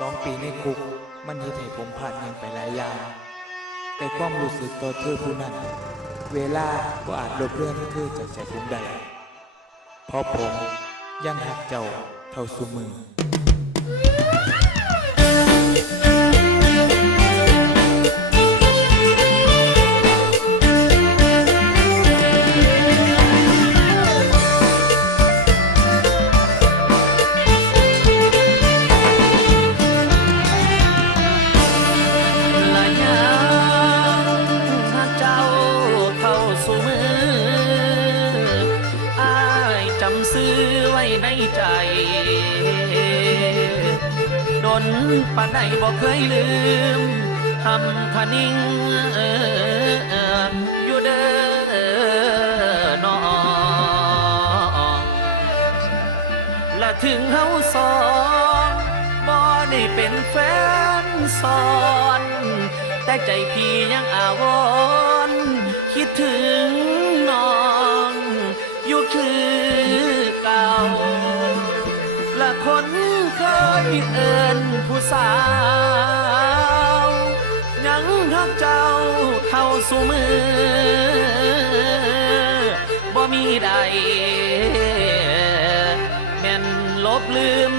2 ปีในคุกมันเฮ็ดให้ผมพลาดหยังไปหลายอย่างแต่ความรู้สึกต่อเธอผู้นั้นเวลาก็อาจลบเลือนเธอจากใจผมได้เพราะผมยังหักเจ้าเท่าซุมือจำซื้อไว้ในใจดนปานใดบ่เคยลืมทำพะนิ่งอยู่เด้อน้องและถึงเฮาสองบ่ได้เป็นแฟนซ้อนแต่ใจพี่ยังอาวรณ์คิดถึงน้องอยู่คือเก่าและคนเคยเอิ้นผู้สาวยังรักเจ้าเท่าสู่มือบ่มีใดแม่นลบลืม